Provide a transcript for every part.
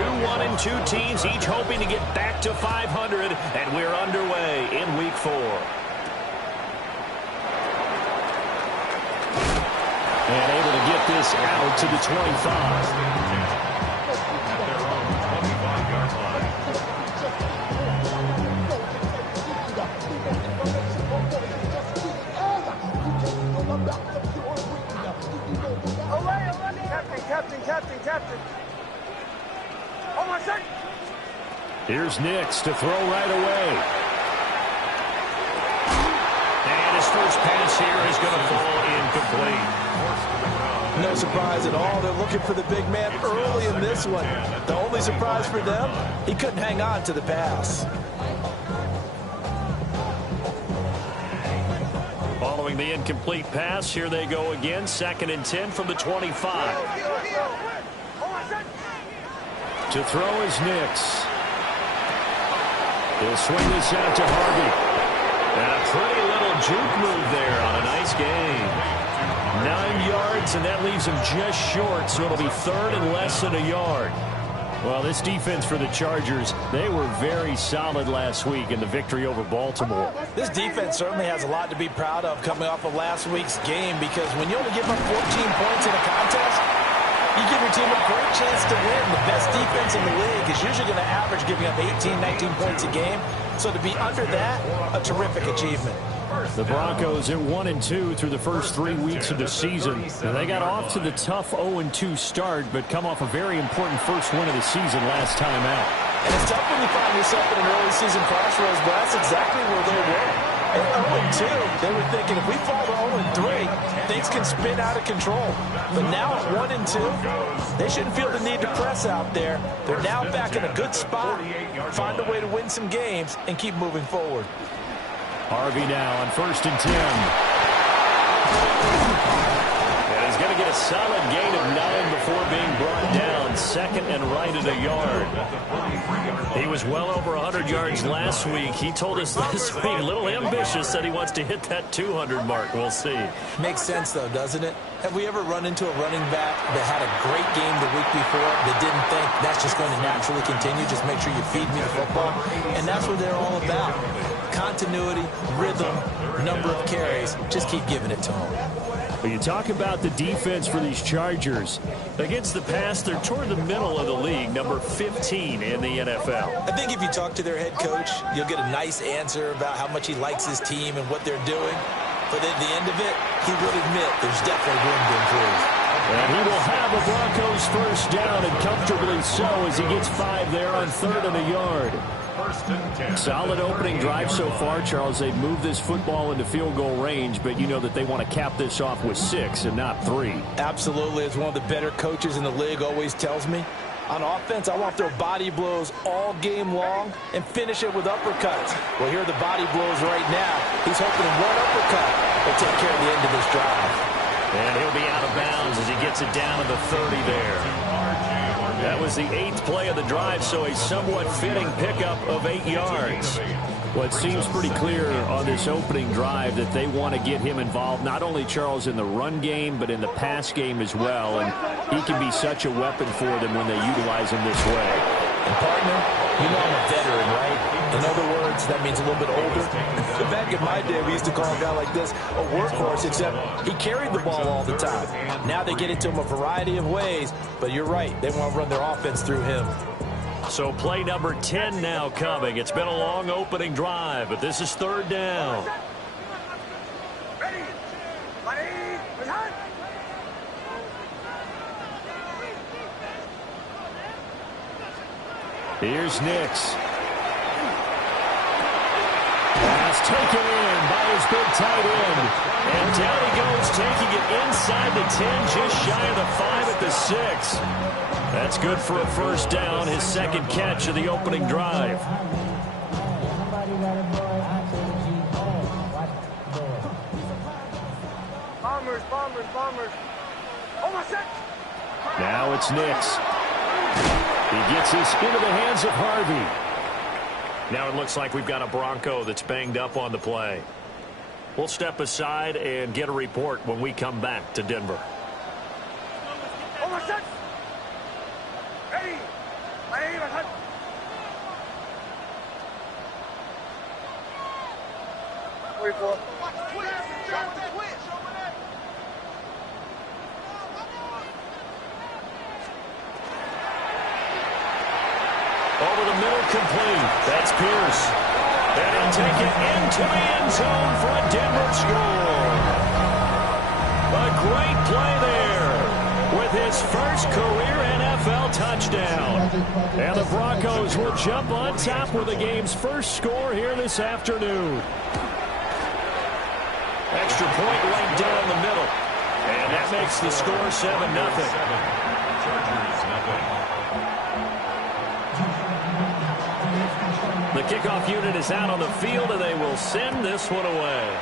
Two 1-2 teams, each hoping to get back to 500, and we're underway in Week 4. And able to get this out to the 25. Captain. Oh, my son. Here's Nix to throw right away. And his first pass here is going to fall incomplete. No surprise at all. They're looking for the big man early in this one. The only surprise for them, he couldn't hang on to the pass. Following the incomplete pass, here they go again. 2nd and 10 from the 25. To throw is Nix. He'll swing this out to Harvey. And a pretty little juke move there on a nice gain. 9 yards, and that leaves him just short, so it'll be 3rd and less than a yard. Well, this defense for the Chargers, they were very solid last week in the victory over Baltimore. This defense certainly has a lot to be proud of coming off of last week's game, because when you only give up 14 points in a contest, you give your team a great chance to win. The best defense in the league is usually going to average giving up 18, 19 points a game. So to be under that, a terrific achievement. The Broncos at 1-2 through the first 3 weeks of the season. And they got off to the tough 0-2 start, but come off a very important first win of the season last time out. And it's tough when you find yourself in an early season crossroads, but that's exactly where they were. At 0-2, they were thinking if we fall to 0-3, things can spin out of control. But now at 1-2, they shouldn't feel the need to press out there. They're now back in a good spot, find a way to win some games, and keep moving forward. Harvey now on 1st and 10. And he's going to get a solid gain of 9 before being brought down. 2nd and right at a yard. He was well over 100 yards last week. He told us this week, a little ambitious, that he wants to hit that 200 mark. We'll see. Makes sense, though, doesn't it? Have we ever run into a running back that had a great game the week before that didn't think that's just going to naturally continue? Just make sure you feed me the football. And that's what they're all about. Continuity, rhythm, number of carries. Just keep giving it to them. When you talk about the defense for these Chargers, against the pass, they're toward the middle of the league, number 15 in the NFL. I think if you talk to their head coach, you'll get a nice answer about how much he likes his team and what they're doing. But at the end of it, he will admit there's definitely room to improve. And he will have a Broncos first down, and comfortably so, as he gets 5 there on 3rd and a yard. Solid opening drive so far, Charles. They've moved this football into field goal range, but you know that they want to cap this off with 6 and not 3. Absolutely. As one of the better coaches in the league always tells me, on offense, I want to throw body blows all game long and finish it with uppercuts. Well, here are the body blows right now. He's hoping one uppercut will take care of the end of this drive. And he'll be out of bounds as he gets it down to the 30 there. That was the 8th play of the drive, so a somewhat fitting pickup of 8 yards. Well, it seems pretty clear on this opening drive that they want to get him involved, not only, Charles, in the run game, but in the pass game as well. And he can be such a weapon for them when they utilize him this way. And, partner, you know I'm a veteran, right? In other words, that means a little bit older. Back in my day, we used to call a guy like this a workhorse, except he carried the ball all the time. Now they get it to him a variety of ways, but you're right. They want to run their offense through him. So play number 10 now coming. It's been a long opening drive, but this is 3rd down. Here's Nix. Pass taken in by his big tight end. And down he goes, taking it inside the 10, just shy of the 5 at the 6. That's good for a first down, his 2nd catch of the opening drive. Bombers. Now it's Nix. He gets this into the hands of Harvey. Now it looks like we've got a Bronco that's banged up on the play. We'll step aside and get a report when we come back to Denver. Over the middle, complete. That's Pierce. And he'll take it into the end zone for a Denver score. A great play there with his first career NFL touchdown. And the Broncos will jump on top with the game's first score here this afternoon. Extra point right down the middle. And that makes the score 7-0. The kickoff unit is out on the field, and they will send this one away.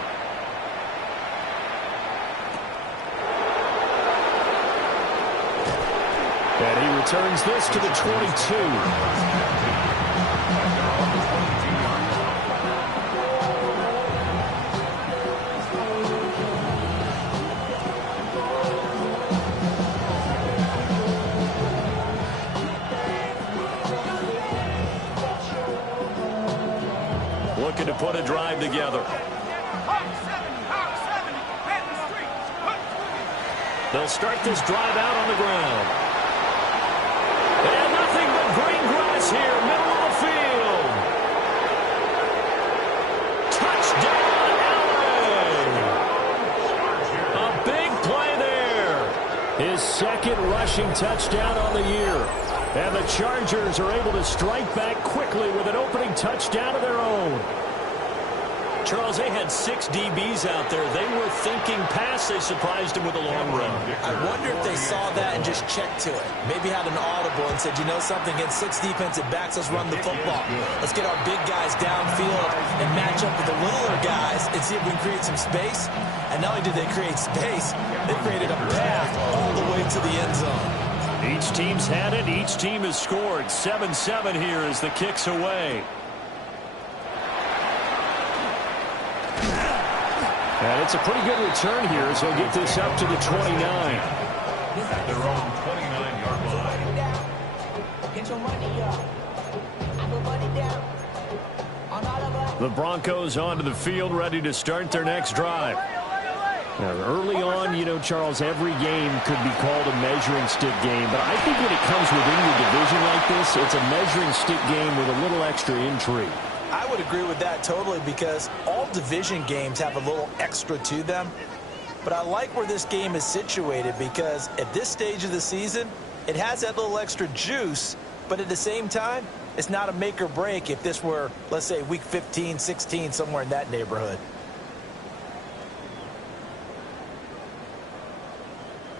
And he returns this to the 22. Looking to put a drive together. They'll start this drive out on the ground. And nothing but green grass here, middle of the field. Touchdown, LA! A big play there. His second rushing touchdown on the year. And the Chargers are able to strike back quickly with an opening touchdown of their own. Charles, they had 6 DBs out there. They were thinking pass. They surprised him with a long run. I wonder if they saw that and just checked to it. Maybe had an audible and said, you know something, against 6 defensive backs, let's run the football. Let's get our big guys downfield and match up with the littler guys and see if we can create some space. And not only did they create space, they created a path all the way to the end zone. Each team's had it. Each team has scored. 7-7 here as the kick's away. And it's a pretty good return here as they'll get this up to the 29. At their own 29-yard line. Get your money up. I put money down on all of us. The Broncos onto the field, ready to start their next drive. Now, early on, you know, Charles, every game could be called a measuring stick game. But I think when it comes within your division like this, it's a measuring stick game with a little extra intrigue. I would agree with that totally because all division games have a little extra to them. But I like where this game is situated because at this stage of the season, it has that little extra juice. But at the same time, it's not a make or break if this were, let's say, week 15, 16, somewhere in that neighborhood.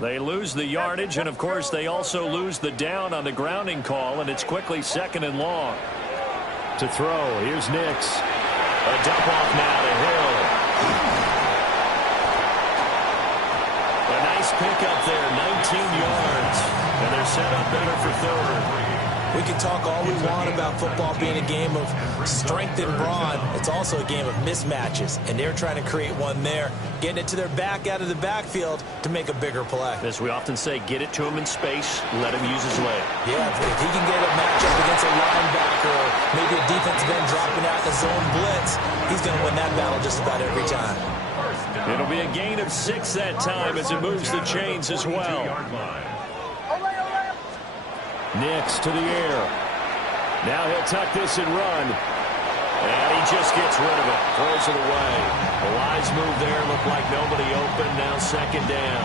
They lose the yardage, and, of course, they also lose the down on the grounding call, and it's quickly 2nd and long. To throw, here's Nix. A dump off now to Hill. A nice pickup there, 19 yards. And they're set up better for 3rd. We can talk all we want about football being a game of strength and brawn. It's also a game of mismatches, and they're trying to create one there, getting it to their back out of the backfield to make a bigger play. As we often say, get it to him in space, let him use his leg. Yeah, if he can get a matchup against a linebacker or maybe a defensive end dropping out in the zone blitz, he's going to win that battle just about every time. It'll be a gain of 6 that time as it moves the chains as well. Nix to the air. Now he'll tuck this and run. And he just gets rid of it. Throws it away. A wise move there. Looked like nobody open. Now 2nd down.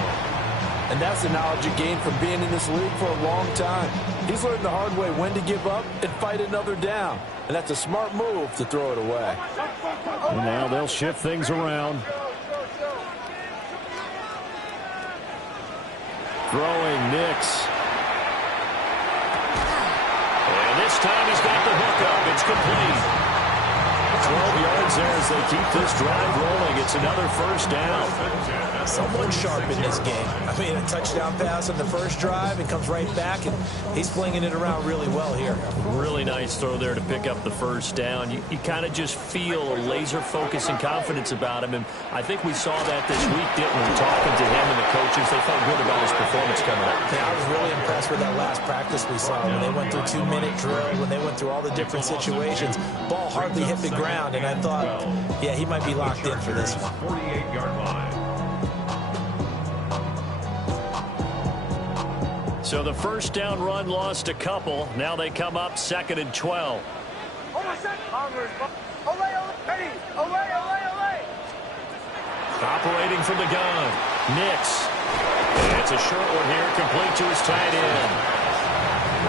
And that's the knowledge he gained from being in this league for a long time. He's learned the hard way when to give up and fight another down. And that's a smart move to throw it away. And now they'll shift things around. Throwing Nix. And this time he's got the hook up. It's complete. 12 yards there as they keep this drive rolling. It's another first down. Someone sharp in this game. I mean, a touchdown pass on the first drive and comes right back, and he's flinging it around really well here. Really nice throw there to pick up the first down. You kind of just feel a laser focus and confidence about him, and I think we saw that this week, didn't we? Talking to him and the coaches, they felt good about his performance coming up. Yeah, I was really impressed with that last practice we saw when they went through 2-minute drill, when they went through all the different situations. Ball hardly hit the ground, and I thought, yeah, he might be locked in for this one. 48-yard line. So the first down run lost a couple. Now they come up 2nd and 12. Operating from the gun. Nix. It's a short one here, complete to his tight end.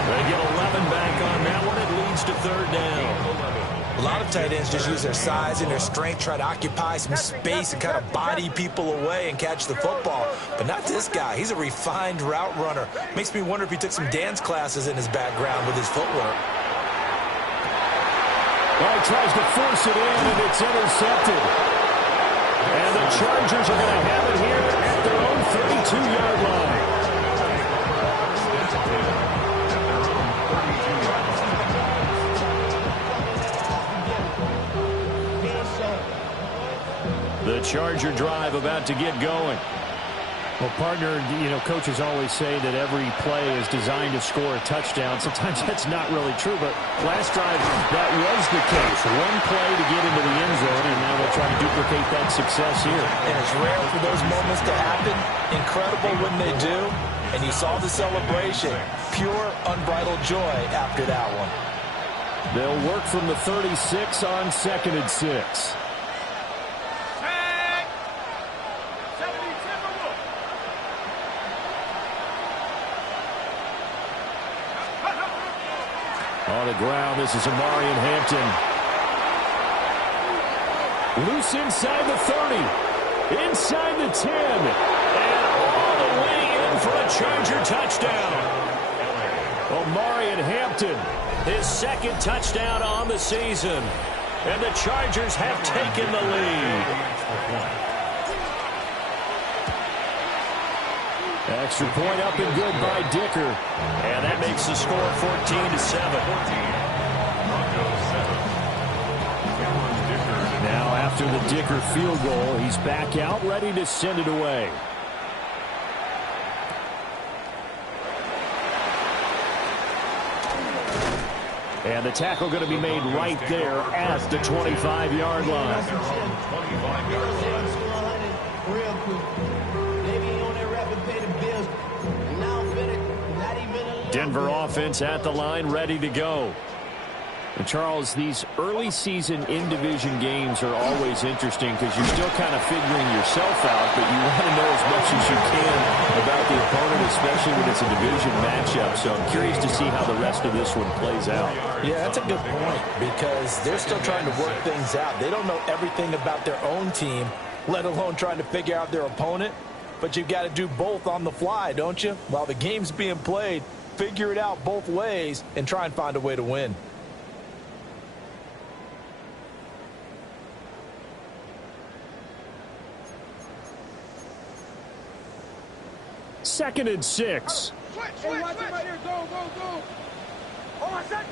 They get 11 back on that one. It leads to 3rd down. A lot of tight ends just use their size and their strength, try to occupy some space and kind of body people away and catch the football. But not this guy. He's a refined route runner. Makes me wonder if he took some dance classes in his background with his footwork. Well, he tries to force it in, and it's intercepted. And the Chargers are going to have it here at their own 32-yard line. The Charger drive about to get going. Well, partner, you know, coaches always say that every play is designed to score a touchdown. Sometimes that's not really true, but last drive, that was the case. One play to get into the end zone, and now they'll try to duplicate that success here. And it's rare for those moments to happen. Incredible when they do. And you saw the celebration. Pure, unbridled joy after that one. They'll work from the 36 on 2nd and 6. On the ground, this is Amari and Hampton. Loose inside the 30. Inside the 10. And all the way in for a Charger touchdown. Amari and Hampton, his 2nd touchdown on the season. And the Chargers have taken the lead. Extra point up and good by Dicker. And that makes the score 14-7. Now after the Dicker field goal, he's back out ready to send it away. And the tackle going to be made right there at the 25-yard line. Denver offense at the line, ready to go. And Charles, these early season in-division games are always interesting because you're still kind of figuring yourself out, but you want to know as much as you can about the opponent, especially when it's a division matchup. So I'm curious to see how the rest of this one plays out. Yeah, that's a good point because they're still trying to work things out. They don't know everything about their own team, let alone trying to figure out their opponent. But you've got to do both on the fly, don't you? While the game's being played, figure it out both ways and try and find a way to win. Second and 6. Switch, right here. Go. Hold on a sec.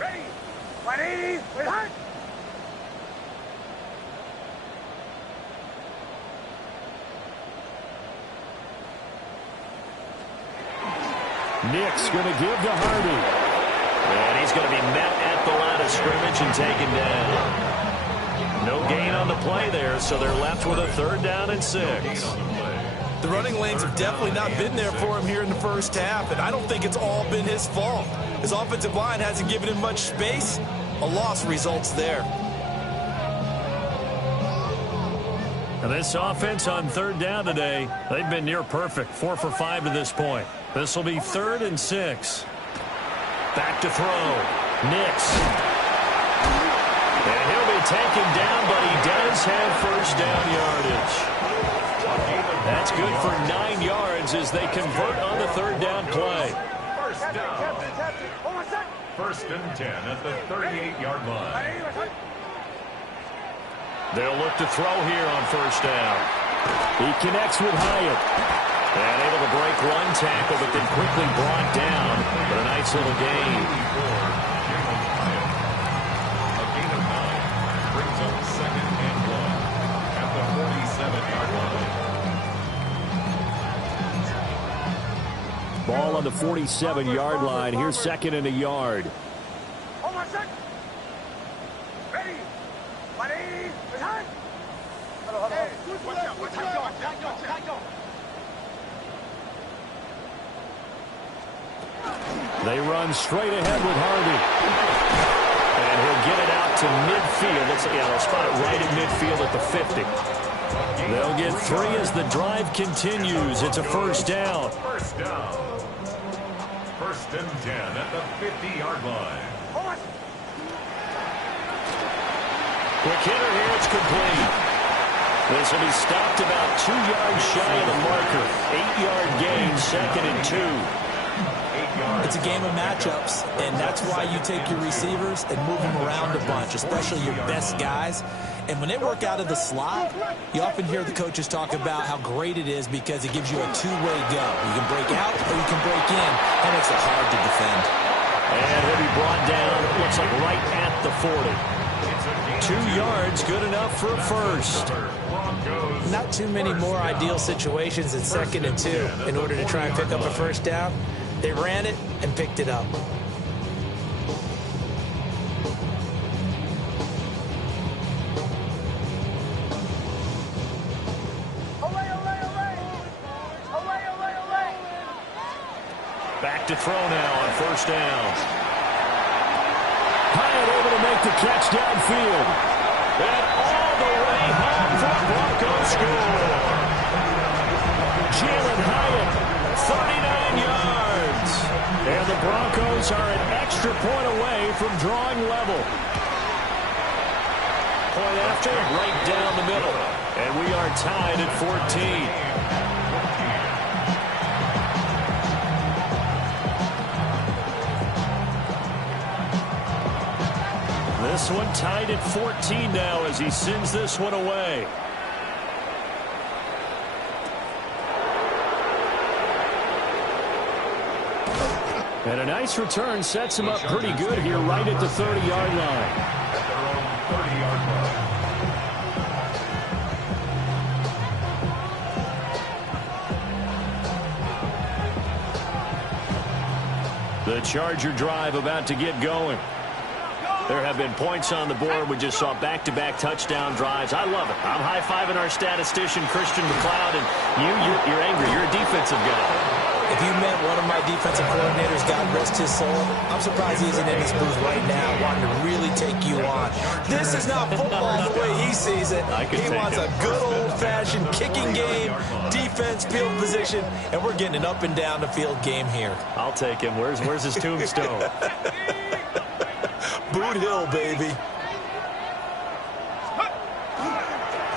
Ready. 180. Wait, hard. Nick's going to give to Hardy. And he's going to be met at the line of scrimmage and taken down. No gain on the play there, so they're left with a 3rd down and 6. The running lanes have definitely not been there for him here in the first half, and I don't think it's all been his fault. His offensive line hasn't given him much space. A loss results there. Now this offense on 3rd down today, they've been near perfect. 4 for 5 to this point. This will be 3rd and 6. Back to throw. Nix. And he'll be taken down, but he does have first down yardage. That's good for 9 yards as they convert on the 3rd down play. Hold on a sec. First and 10 at the 38-yard line. They'll look to throw here on first down. He connects with Hyatt. And able to break one tackle, but then quickly brought down. But a nice little gain. A gain of 9 brings up second and 1 at the 47-yard line. Ball on the 47-yard line. Here's second and a yard. Hold on, set. Ready. 180. Behind. They run straight ahead with Harvey. And he'll get it out to midfield. They'll spot it right in midfield at the 50. They'll get 3 as the drive continues. It's a first down. First down. First and 10 at the 50-yard line. Quick hitter here. It's complete. This will be stopped about 2 yards shy of the marker. 8-yard gain, second and 2. It's a game of matchups, and that's why you take your receivers and move them around a bunch, especially your best guys. And when they work out of the slot, you often hear the coaches talk about how great it is because it gives you a two-way go. You can break out or you can break in. That makes it hard to defend. And he'll be brought down, looks like right at the 40. 2 yards, good enough for a first. Not too many more ideal situations than second and 2 in order to try and pick up a first down. They ran it and picked it up. Back to throw now on first down. Hyatt able to make the catch downfield. And all the way home for Broncos score. Jalen Hyatt, 39 yards. And the Broncos are an extra point away from drawing level. Point after, right down the middle. And we are tied at 14. This one tied at 14 now as he sends this one away. And a nice return sets him up pretty good here right at the 30-yard line. At their own 30-yard line. The Charger drive about to get going. There have been points on the board. We just saw back-to-back touchdown drives. I love it. I'm high-fiving our statistician, Christian McLeod, and you're angry. You're a defensive guy. If you met one of my defensive coordinators, God rest his soul, I'm surprised he isn't in this booth right now wanting to really take you on. This is not football the way he sees it. He wants a good old-fashioned kicking game, defense, field position, and we're getting an up-and-down-the-field game here. I'll take him. Where's his tombstone? Boot Hill, baby.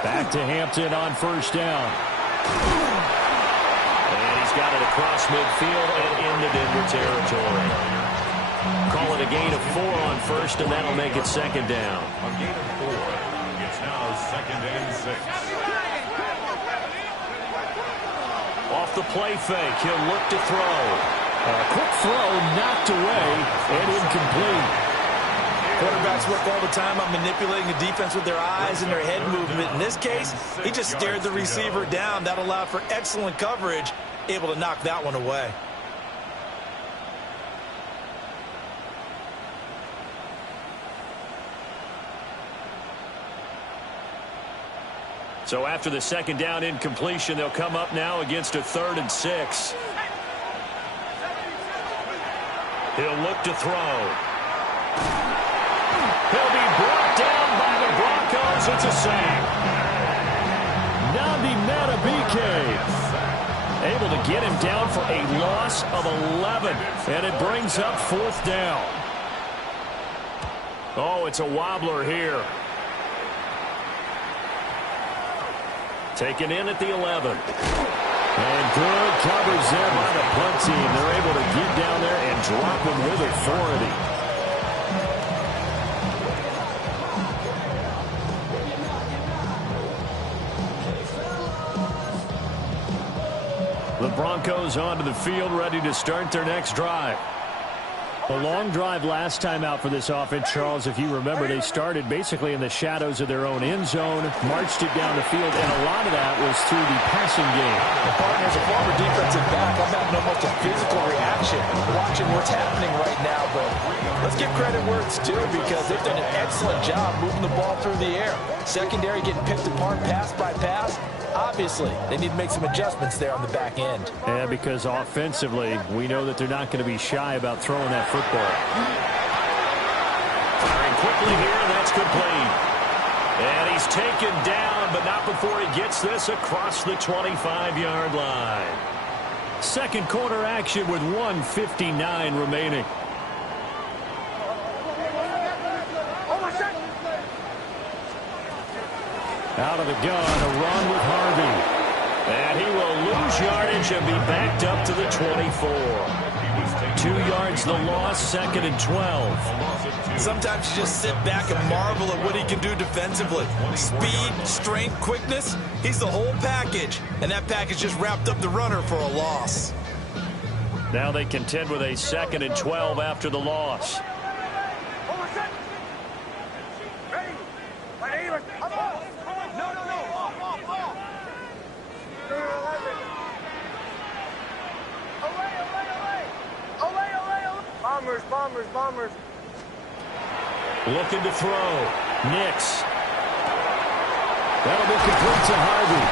Back to Hampton on first down. And he's got it across midfield and into Denver territory. Call it a gain of 4 on first, and that'll make it second down. A gain of 4. It's now second and 6. Off the play fake, he'll look to throw. A quick throw knocked away and incomplete. Quarterbacks work all the time on manipulating the defense with their eyes and their head movement. In this case, he just stared the receiver down. That allowed for excellent coverage, able to knock that one away. So after the second down incompletion, they'll come up now against a 3rd and 6. He'll look to throw. He'll be brought down by the Broncos. It's a sack. Nnamdi Madubuike able to get him down for a loss of 11. And it brings up 4th down. Oh, it's a wobbler here. Taken in at the 11. And good coverage there by the punt team. They're able to get down there and drop him with authority. The Broncos onto the field, ready to start their next drive. A long drive last time out for this offense, Charles. If you remember, they started basically in the shadows of their own end zone, marched it down the field, and a lot of that was through the passing game. The partner, as a former defensive back, I'm having almost a physical reaction watching what's happening right now. But let's give credit where it's due, because they've done an excellent job moving the ball through the air. Secondary getting picked apart pass by pass. Obviously, they need to make some adjustments there on the back end. Yeah, because offensively, we know that they're not going to be shy about throwing that football. Firing quickly here, and that's complete. And he's taken down, but not before he gets this across the 25-yard line. Second quarter action with 1:59 remaining. Out of the gun, a run with Harvey. And he will lose yardage and be backed up to the 24. 2 yards the loss, second and 12. Sometimes you just sit back and marvel at what he can do defensively. Speed, strength, quickness, he's the whole package. And that package just wrapped up the runner for a loss. Now they contend with a second and 12 after the loss. Bombers. Looking to throw. Nix. That'll be complete to Harvey.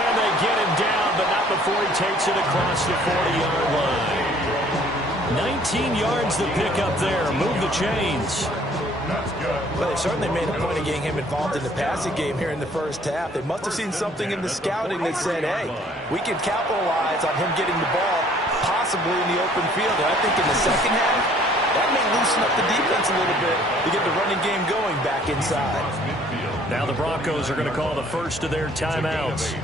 And they get him down, but not before he takes it across the 40-yard line. 19 yards the pick up there. Move the chains. Well, they certainly made a point of getting him involved in the passing game here in the first half. They must have seen something in the scouting that said, hey, we can capitalize on him getting the ball possibly in the open field. And I think in the second half, that may loosen up the defense a little bit to get the running game going back inside. Now the Broncos are going to call the first of their timeouts,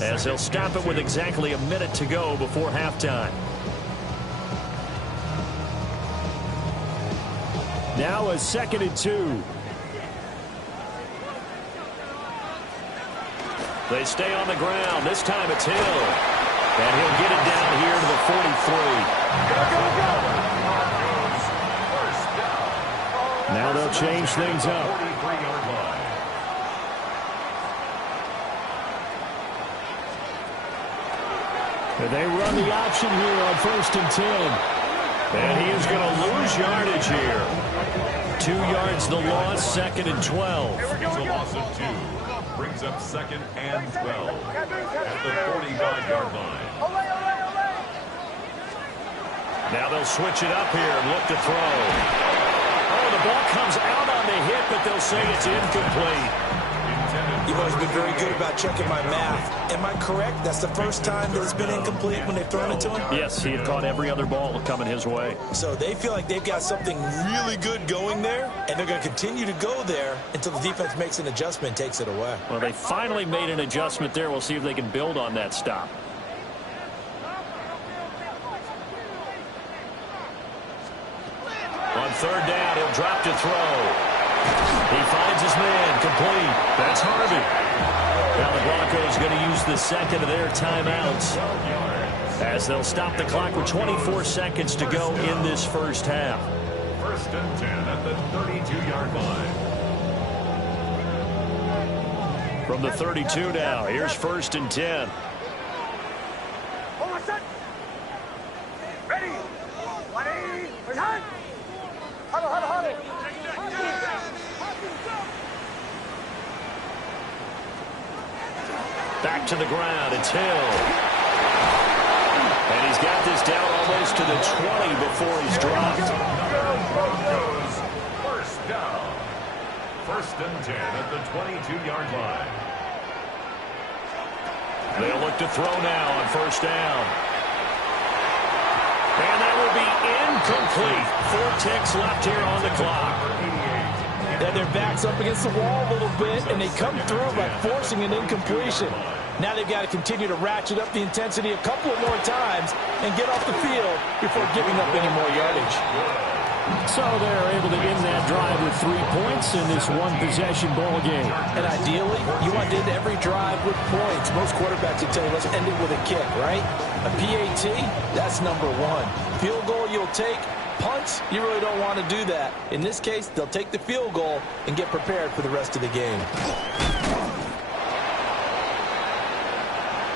as they'll stop it with exactly a minute to go before halftime. Now a second and 2. They stay on the ground. This time it's Hill. And he'll get it down here to the 43. Now they'll change things up. They run the option here on 1st and 10. And he is going to lose yardage here. 2 yards the loss, second and 12. It's a loss of 2. Brings up second and 12 at the 45-yard line. Now they'll switch it up here and look to throw. Oh, the ball comes out on the hit, but they'll say it's incomplete. You've always been very good about checking my math. Am I correct? That's the first time that it's been incomplete when they've thrown it to him? Yes, he had caught every other ball coming his way. So they feel like they've got something really good going there, and they're going to continue to go there until the defense makes an adjustment and takes it away. Well, they finally made an adjustment there. We'll see if they can build on that stop. On third down, he'll drop to throw. He finds his man, complete. That's Harvey. Now the Broncos going to use the second of their timeouts, as they'll stop the clock with 24 seconds to go in this first half. 1st and 10 at the 32-yard line. From the 32 now, here's 1st and 10. Hold on, set. Ready. 180. Behind. Huddle. Back to the ground, it's Hill. And he's got this down almost to the 20 before he's dropped. Broncos, 1st down. 1st and 10 at the 22-yard line. They'll look to throw now on 1st down. And that will be incomplete. 4 ticks left here on the clock. Yeah, their back's up against the wall a little bit, and they come through by forcing an incompletion. Now they've got to continue to ratchet up the intensity a couple of more times and get off the field before giving up any more yardage. So they're able to end that drive with 3 points in this one-possession ball game. And ideally, you want to end every drive with points. Most quarterbacks will tell you, let's end it with a kick, right? A PAT, that's number one. Field goal you'll take. Punts, you really don't want to do that. In this case, they'll take the field goal and get prepared for the rest of the game.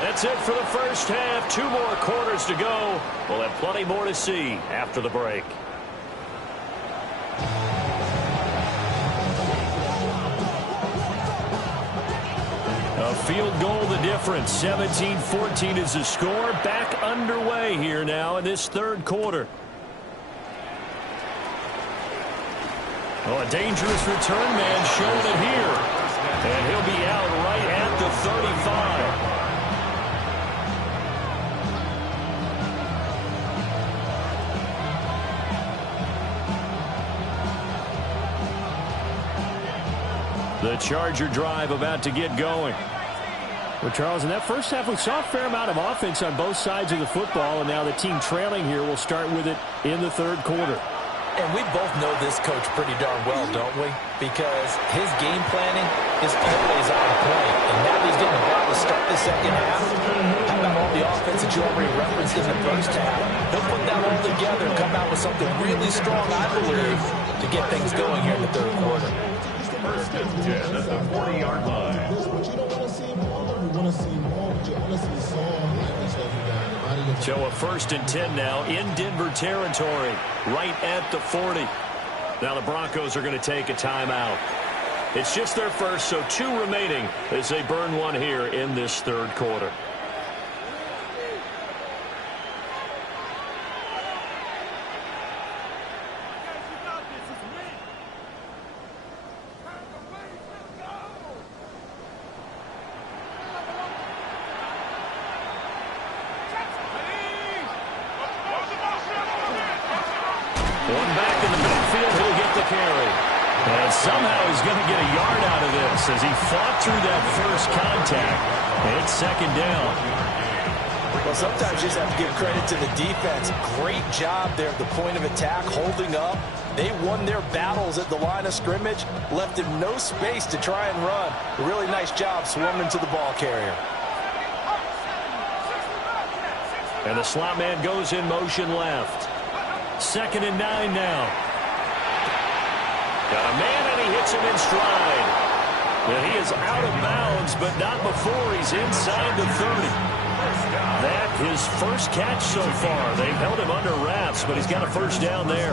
That's it for the first half. 2 more quarters to go. We'll have plenty more to see after the break. A field goal the difference. 17-14 is the score. Back underway here now in this third quarter. Oh, a dangerous return man showing it here. And he'll be out right at the 35. The Charger drive about to get going. Well, Charles, in that first half, we saw a fair amount of offense on both sides of the football, and now the team trailing here will start with it in the third quarter. And we both know this coach pretty darn well, don't we? Because his game planning is always on point. And now he's getting the ball to start the second half. How about all the offense that you already referenced in the first half? He'll put that all together and come out with something really strong, I believe, to get things going here in the third quarter. First and 10 at the 40-yard line. So a first and 10 now in Denver territory, right at the 40. Now the Broncos are going to take a timeout. It's just their first, so 2 remaining as they burn one here in this third quarter. As he fought through that first contact, it's second down. Well, sometimes you just have to give credit to the defense. Great job there at the point of attack, holding up. They won their battles at the line of scrimmage, left him no space to try and run. A really nice job swarming to the ball carrier. And the slot man goes in motion left. 2nd and 9 now. Got a man, and he hits him in stride. And he is out of bounds, but not before he's inside the 30. That his first catch so far. They've held him under wraps, but he's got a first down there.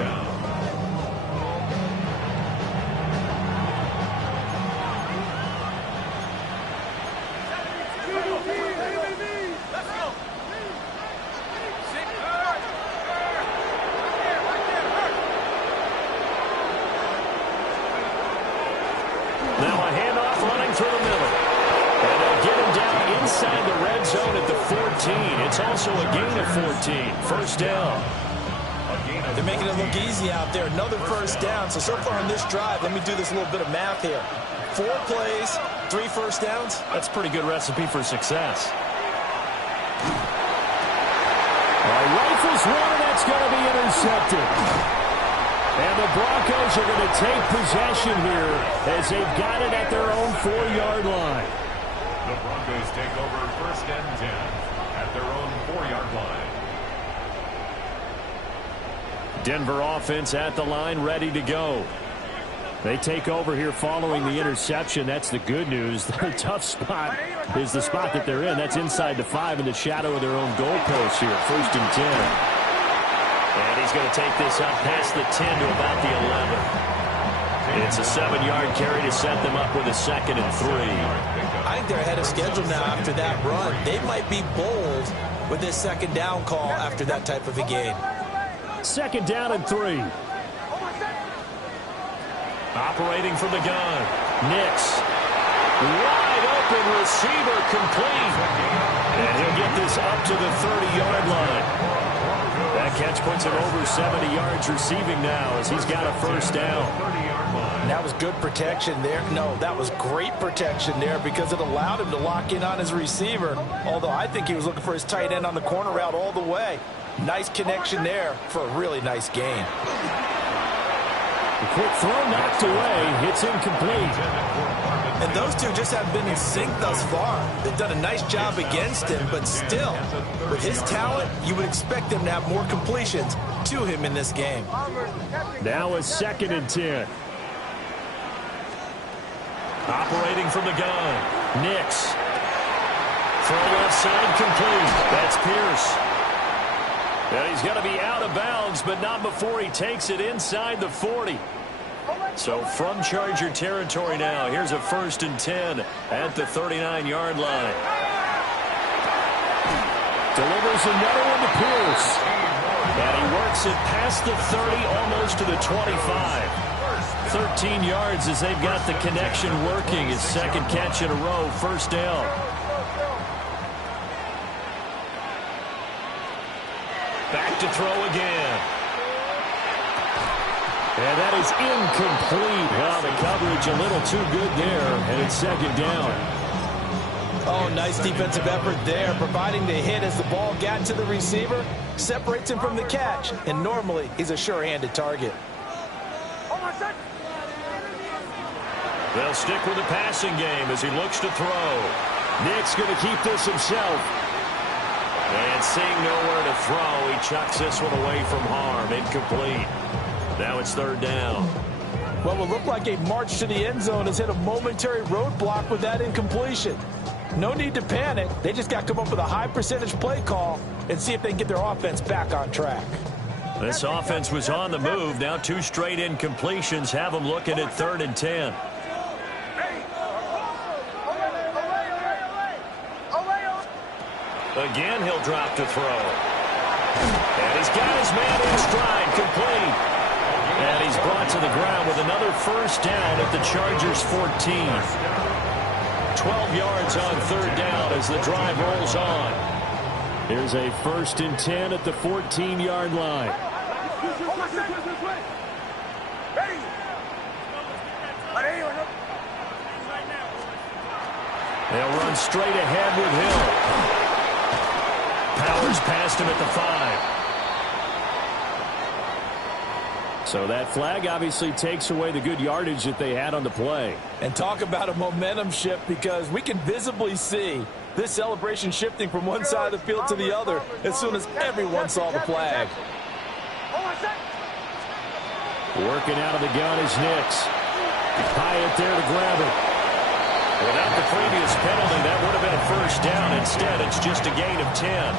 It's also a gain of 14. First down. They're making it look easy out there. Another first down. So far on this drive, let me do this little bit of math here. 4 plays, 3 first downs. That's a pretty good recipe for success. Rifles one, and that's going to be intercepted. And the Broncos are going to take possession here as they've got it at their own 4-yard line. The Broncos take over first and 10 at their own 4-yard line. Denver offense at the line, ready to go. They take over here following the interception. That's the good news. The tough spot is the spot that they're in. That's inside the 5 in the shadow of their own goalpost here. First and 10. And he's going to take this up past the 10 to about the 11. It's a 7-yard carry to set them up with a 2nd and 3. I think they're ahead of schedule now after that run. They might be bold with this 2nd down call after that type of a game. 2nd down and 3. Operating from the gun. Nix. Wide open receiver complete. And he'll get this up to the 30-yard line. That catch puts him over 70 yards receiving now as he's got a first down. And that was good protection there. No, that was great protection there because it allowed him to lock in on his receiver. Although I think he was looking for his tight end on the corner route all the way. Nice connection there for a really nice gain. The quick throw knocked away. It's incomplete. And those two just have been in sync thus far. They've done a nice job against him, but still, with his talent, you would expect them to have more completions to him in this game. Now a 2nd and 10. Operating from the gun. Nix. Throw left side complete. That's Pierce. And he's going to be out of bounds, but not before he takes it inside the 40. So from Charger territory now, here's a 1st and 10 at the 39-yard line. Delivers another one to Pierce. And he works it past the 30, almost to the 25. 13 yards as they've got the connection working. His 2nd catch in a row, 1st down. Back to throw again. And that is incomplete. Well, the coverage a little too good there, and it's 2nd down. Oh, nice defensive effort there, providing the hit as the ball got to the receiver, separates him from the catch, and normally he's a sure-handed target. They'll stick with the passing game as he looks to throw. Nick's going to keep this himself. And seeing nowhere to throw, he chucks this one away from harm. Incomplete. Now it's 3rd down. What will look like a march to the end zone has hit a momentary roadblock with that incompletion. No need to panic. They just got to come up with a high percentage play call and see if they can get their offense back on track. This offense was on the move. Now 2 straight incompletions have them looking at 3rd and 10. Again, he'll drop to throw. And he's got his man in stride, complete. And he's brought to the ground with another 1st down at the Chargers' 14. 12 yards on 3rd down as the drive rolls on. Here's a 1st and 10 at the 14-yard line. They'll run straight ahead with Hill. Powers past him at the 5. So that flag obviously takes away the good yardage that they had on the play. And talk about a momentum shift, because we can visibly see this celebration shifting from one side of the field to the other as soon as everyone saw the flag. Working out of the gun is Nix. Hyatt there to grab it. Without the previous penalty, that would have been a 1st down. Instead, it's just a gain of 10.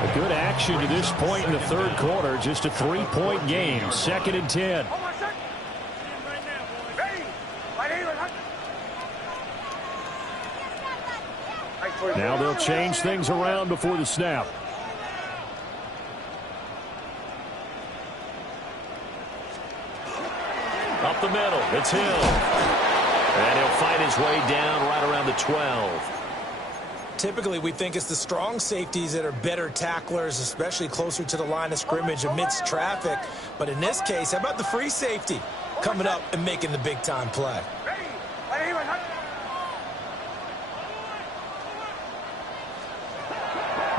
A good action to this point in the 3rd quarter. Just a 3-point game. 2nd and 10. Now they'll change things around before the snap. Up the middle, it's Hill. And he'll fight his way down right around the 12. Typically, we think it's the strong safeties that are better tacklers, especially closer to the line of scrimmage amidst traffic. But in this case, how about the free safety coming up and making the big-time play?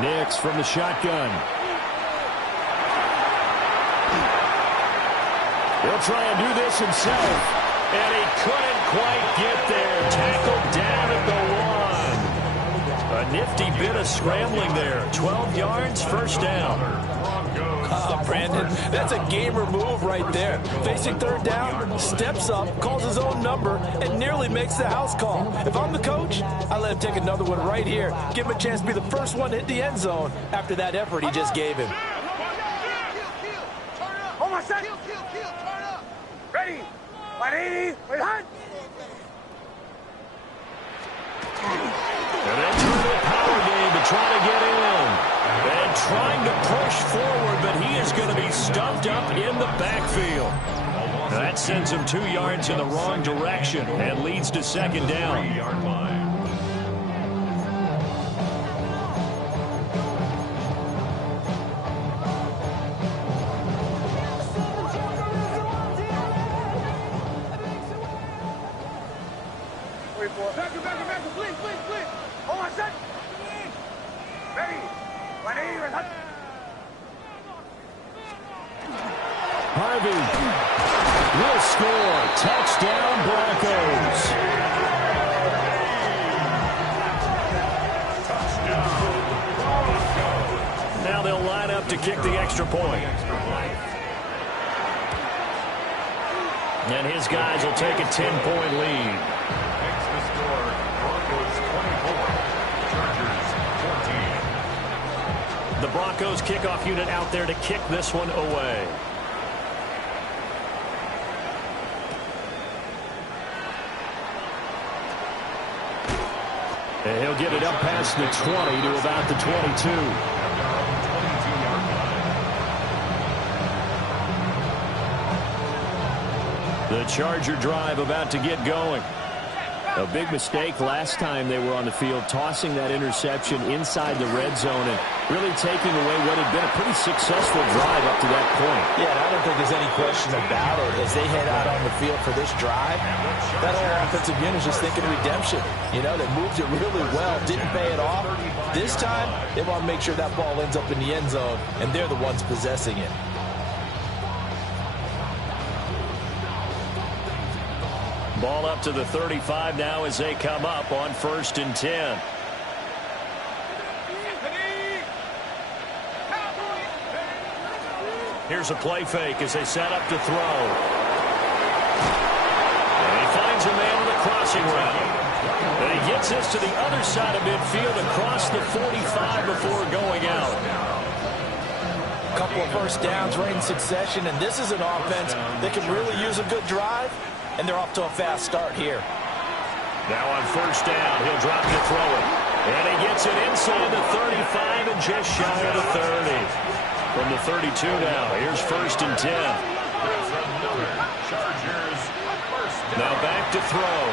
Nix from the shotgun. He'll try and do this himself. And he couldn't quite get there. Tackled down at the 1. A nifty bit of scrambling there. 12 yards, 1st down. Oh, Brandon, that's a gamer move right there. Facing 3rd down, steps up, calls his own number, and nearly makes the house call. If I'm the coach, I let him take another one right here. Give him a chance to be the first one to hit the end zone after that effort he just gave him. Ready? 180. Wait, hunt. And then turn to a power game to try to get in. And trying to push forward, but he is going to be stuffed up in the backfield. That sends him 2 yards in the wrong direction and leads to 2nd down. 3-yard line. Back, please. Hold on a sec. Ready? 180, hunt. Harvey. will score. Touchdown, Broncos. Now they'll line up to kick the extra point. And his guys will take a 10-point lead. Makes the score Broncos 24, Chargers 14. The Broncos kickoff unit out there to kick this one away. And he'll get it up past the 20 to about the 22. The Charger drive about to get going. A big mistake last time they were on the field, tossing that interception inside the red zone and really taking away what had been a pretty successful drive up to that point. Yeah, and I don't think there's any question about it. As they head out on the field for this drive, that whole offensive unit is just thinking redemption. You know, they moved it really well, didn't pay it off. This time, they want to make sure that ball ends up in the end zone, and they're the ones possessing it. Ball up to the 35 now as they come up on 1st and 10. Here's a play fake as they set up to throw. And he finds a man on the crossing route. And he gets this to the other side of midfield across the 45 before going out. A couple of first downs right in succession, and this is an offense that can really use a good drive. And they're off to a fast start here. Now on 1st down, he'll drop to throw it. And he gets it inside the 35 and just shy of the 30. From the 32 now, here's 1st and 10. Now back to throw.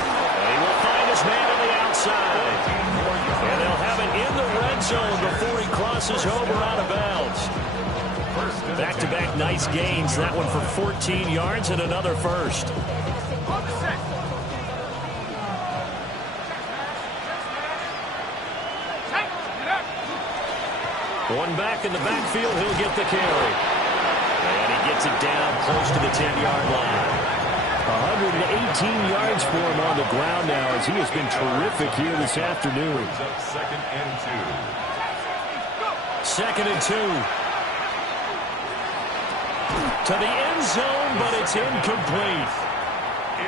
And he will find his man on the outside. And they'll have it in the red zone before he crosses over out of bounds. Back-to-back nice gains. That one for 14 yards and another first. One back in the backfield. He'll get the carry. And he gets it down close to the 10-yard line. 118 yards for him on the ground now as he has been terrific here this afternoon. 2nd and 2. To the end zone, but it's incomplete.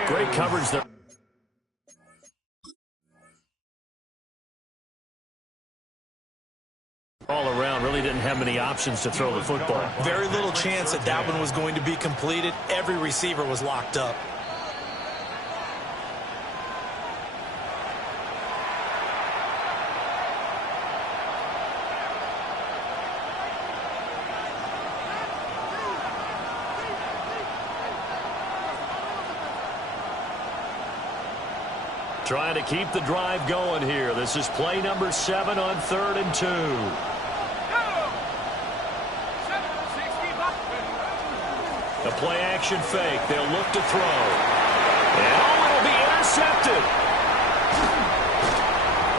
Great coverage there. All around, really didn't have many options to throw the football. Very little chance that that one was going to be completed. Every receiver was locked up. Trying to keep the drive going here. This is play number 7 on 3rd and 2. A play action fake. They'll look to throw. And it'll be intercepted.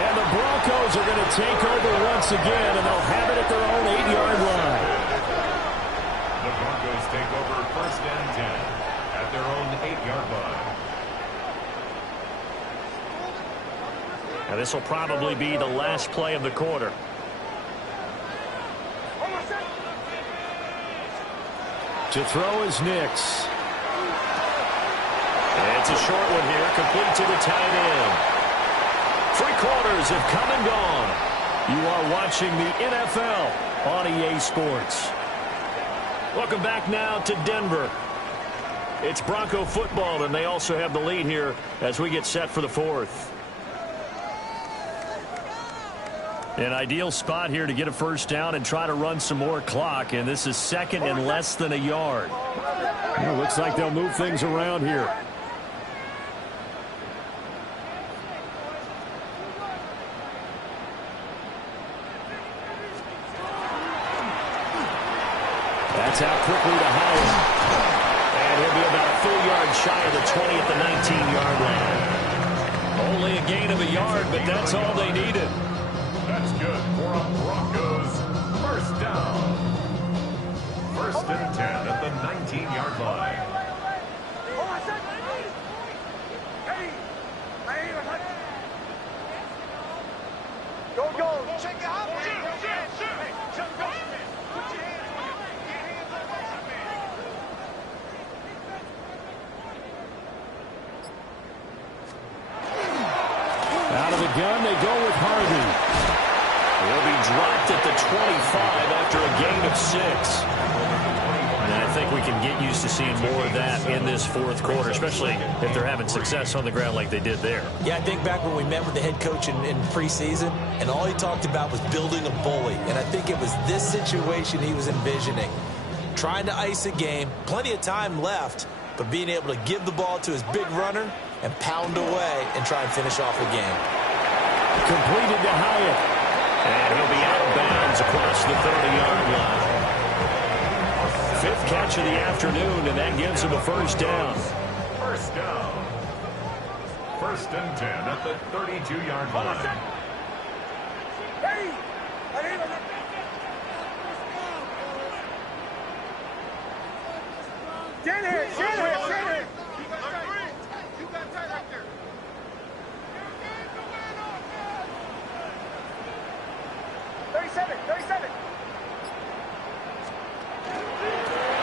And the Broncos are going to take over once again, and they'll have it at their own 8-yard line. The Broncos take over 1st and 10 at their own 8-yard line. Now this will probably be the last play of the quarter. To throw is Nix. And it's a short one here, complete to the tight end. 3 quarters have come and gone. You are watching the NFL on EA Sports. Welcome back now to Denver. It's Bronco football, and they also have the lead here as we get set for the 4th. An ideal spot here to get a first down and try to run some more clock, and this is 2nd and less than a yard. Well, looks like they'll move things around here. That's out quickly to Howard. And he'll be about a full yard shy of the 20 at the 19-yard line. Only a gain of a yard, but that's all they needed. That's good for a Broncos 1st down. 1st and 10 at the Check it out. Out of the gun, they go with Harvey. He'll be dropped at the 25 after a gain of 6. And I think we can get used to seeing more of that in this fourth quarter, especially if they're having success on the ground like they did there. Yeah, I think back when we met with the head coach in preseason, and all he talked about was building a bully. And I think it was this situation he was envisioning. Trying to ice a game, plenty of time left, but being able to give the ball to his big runner and pound away and try and finish off a game. Completed to Hyatt. And he'll be out of bounds across the 30-yard line. Fifth catch of the afternoon, and that gives him a first down. First down. 1st and 10 at the 32-yard line. Hey! Stand here, stand here, stand here. You got tight right there.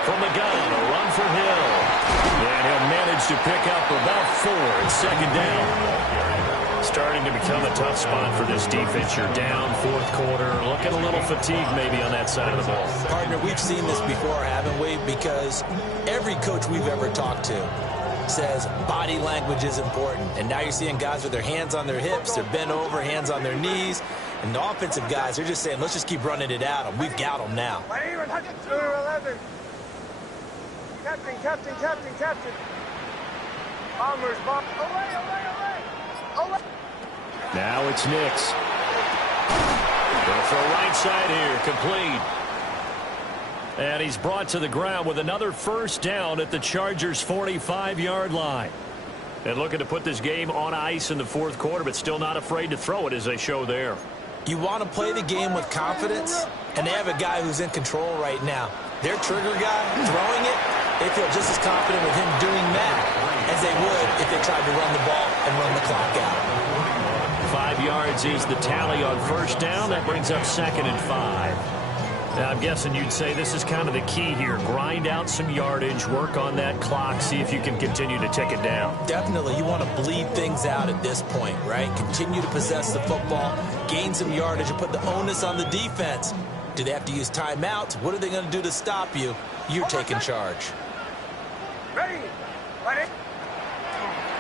From the gun, a run for Hill. And he'll manage to pick up about 4 at second down. Starting to become a tough spot for this defense. You're down fourth quarter. Looking a little fatigued maybe on that side of the ball. Partner, we've seen this before, haven't we? Because every coach we've ever talked to says body language is important. And now you're seeing guys with their hands on their hips, they're bent over, hands on their knees. And the offensive guys, they're just saying, let's just keep running it at them. We've got them now. Number 11. Captain. Bombers, bomb. Away. Now it's Nix. Going to throw right side here, complete. And he's brought to the ground with another first down at the Chargers' 45-yard line. And looking to put this game on ice in the fourth quarter, but still not afraid to throw it as they show there. You want to play the game with confidence, and they have a guy who's in control right now. Their trigger guy throwing it, they feel just as confident with him doing that as they would if they tried to run the ball and run the clock out. 5 yards is the tally on first down. That brings up 2nd and 5. Now, I'm guessing you'd say this is kind of the key here. Grind out some yardage, work on that clock, see if you can continue to tick it down. Definitely. You want to bleed things out at this point, right? Continue to possess the football, gain some yardage, and put the onus on the defense. Do they have to use timeouts? What are they going to do to stop you? You're taking charge. Ready.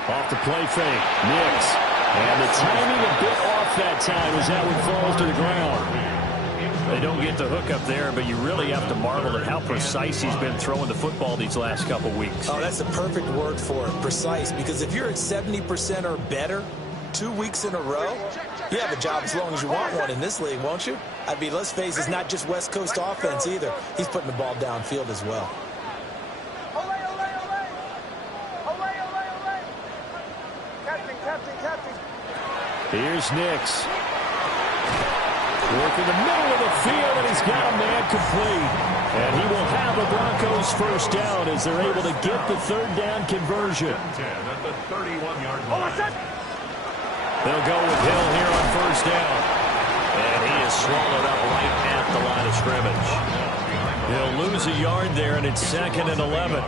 Off the play fake. Nix. And the timing a bit off that time as that one falls to the ground. They don't get the hook up there, but you really have to marvel at how precise he's been throwing the football these last couple weeks. Oh, that's the perfect word for it, precise, because if you're at 70% or better 2 weeks in a row, you have a job as long as you want one in this league, won't you? I mean, let's face it, it's not just West Coast offense either. He's putting the ball downfield as well. Captain. Here's Nix. Work in the middle of the field, and he's got a man complete. And he will have the Broncos first down as they're able to get the third down conversion. 10 at the 31-yard line. They'll go with Hill here on first down. And he is swallowed up right at the line of scrimmage. He'll lose a yard there, and it's 2nd and 11.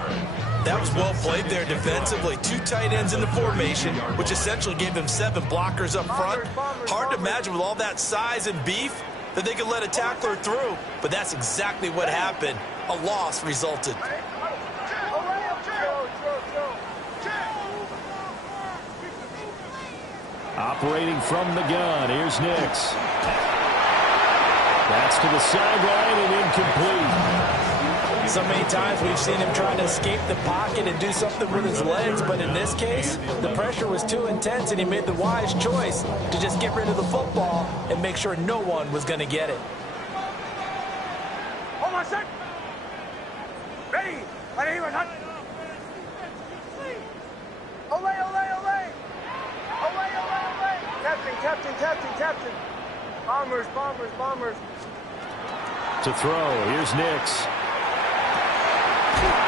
That was well played there defensively. 2 tight ends in the formation, which essentially gave them 7 blockers up front. Hard to imagine with all that size and beef that they could let a tackler through, but that's exactly what happened. A loss resulted. Operating from the gun, here's Nix. That's to the sideline and incomplete. So many times we've seen him trying to escape the pocket and do something with his legs, but in this case, the pressure was too intense and he made the wise choice to just get rid of the football and make sure no one was going to get it. Hold on a sec. Ready. Olay. Captain. Bombers. To throw, here's Nix.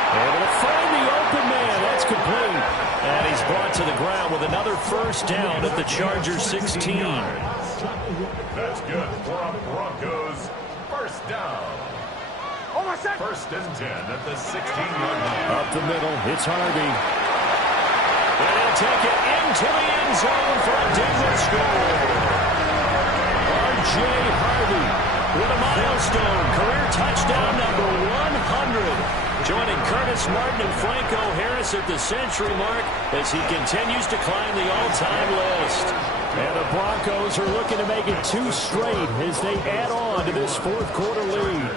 Able to find the open man. That's complete. And he's brought to the ground with another first down at the Chargers 16. That's good for a Broncos first down. First and 10 at the 16-yard line. Up the middle, it's Harvey. And he'll take it into the end zone for a Denver score. R.J. Harvey with a milestone. Career touchdown number 100. Joining Curtis Martin and Franco Harris at the century mark as he continues to climb the all-time list. And the Broncos are looking to make it 2 straight as they add on to this fourth quarter lead.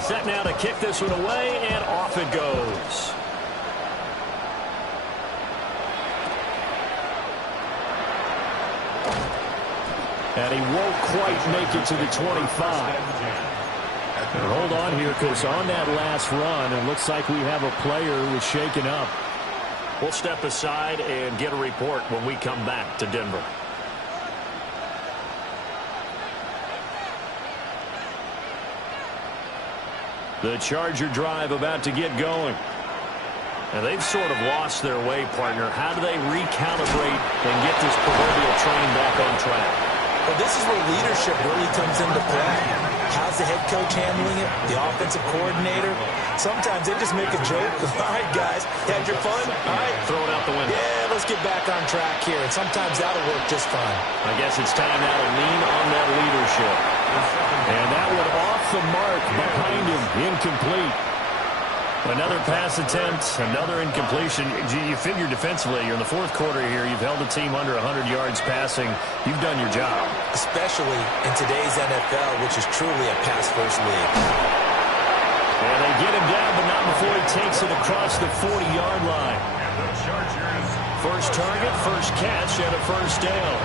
Set now to kick this one away, and off it goes. And he won't quite make it to the 25. And hold on here, because on that last run, it looks like we have a player who was shaken up. We'll step aside and get a report when we come back to Denver. The Charger drive about to get going. And they've sort of lost their way, partner. How do they recalibrate and get this proverbial train back on track? Well, this is where leadership really comes into play. How's the head coach handling it? The offensive coordinator? Sometimes they just make a joke. All right, guys, you had your fun? All right. Throw it out the window. Yeah, let's get back on track here. And sometimes that'll work just fine. I guess it's time now to lean on that leadership. And that one off the mark behind him. Incomplete. Another pass attempt, another incompletion. You figure defensively, you're in the fourth quarter here. You've held the team under 100 yards passing. You've done your job. Especially in today's NFL, which is truly a pass-first league. And they get him down, but not before he takes it across the 40-yard line. First target, first catch, and a first down.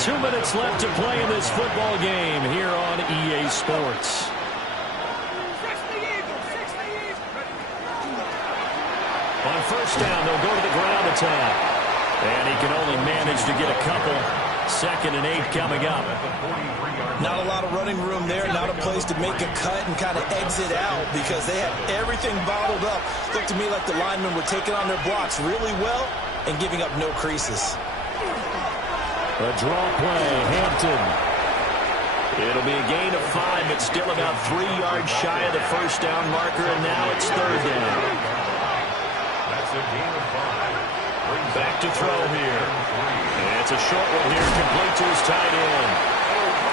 2 minutes left to play in this football game here on EA Sports. On first down, they'll go to the ground attack. And he can only manage to get a couple. 2nd and 8 coming up. Not a lot of running room there, not a place to make a cut and kind of exit out because they had everything bottled up. Looked to me like the linemen were taking on their blocks really well and giving up no creases. A draw play, Hampton. It'll be a gain of 5, but still about 3 yards shy of the first down marker, and now it's 3rd down. That's a gain of 5. Back to throw here. And it's a short one here, complete to his tight end.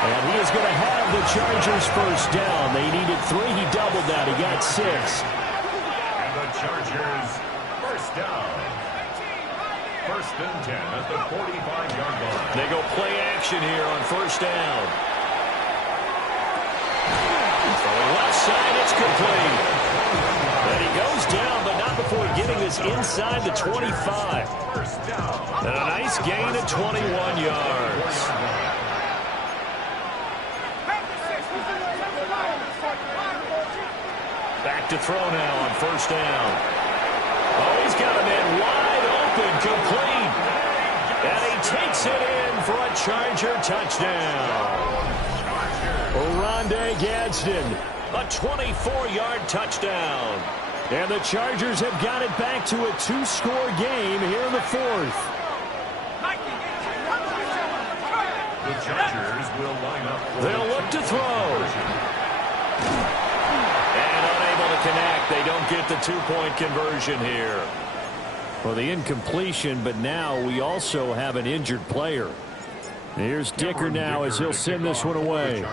And he is going to have the Chargers first down. They needed 3. He doubled that. He got 6. And the Chargers first down. First and 10 at the 45-yard line. They go play action here on first down. Throwing left side, it's complete. And he goes down, but not before getting this inside the 25. And a nice gain of 21 yards. Back to throw now on first down. Oh, he's got a man wide open, complete. And he takes it in for a Charger touchdown. Oronde Gadsden, a 24-yard touchdown. And the Chargers have got it back to a 2-score game here in the 4th. The Chargers will line up. They'll look to throw. And unable to connect. They don't get the 2-point conversion here. Well, the incompletion, but now we also have an injured player. Here's Dicker now as he'll send this one away.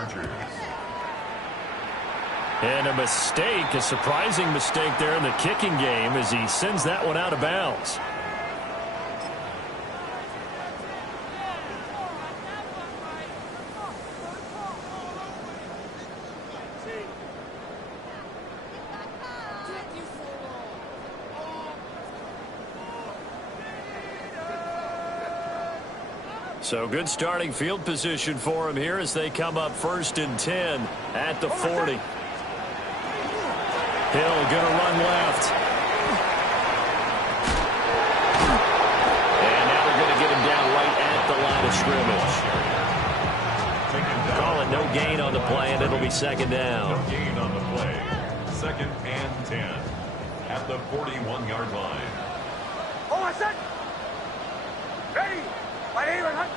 And a mistake, a surprising mistake there in the kicking game as he sends that one out of bounds. So good starting field position for him here as they come up 1st and 10 at the 40. Hill going to run left. And now they're going to get him down right at the line of scrimmage. Call it no gain on the play, and it'll be 2nd down. No gain on the play. 2nd and 10. at the 41-yard line. Hold on, set. Ready. Right here, right.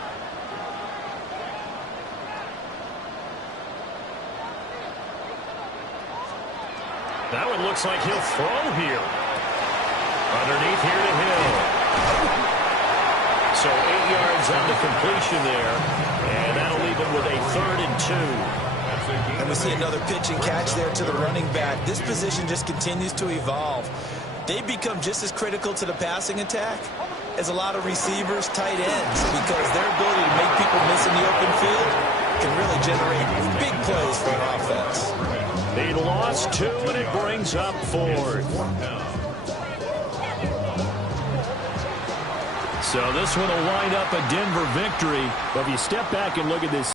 That one looks like he'll throw here. Underneath here to Hill. So 8 yards on the completion there. And that'll leave him with a 3rd and 2. And we see another pitch and catch there to the running back. This position just continues to evolve. They become just as critical to the passing attack as a lot of receivers, tight ends, because their ability to make people miss in the open field can really generate big plays for an offense. They lost 2, and it brings up 4th. So this one will wind up a Denver victory. But if you step back and look at this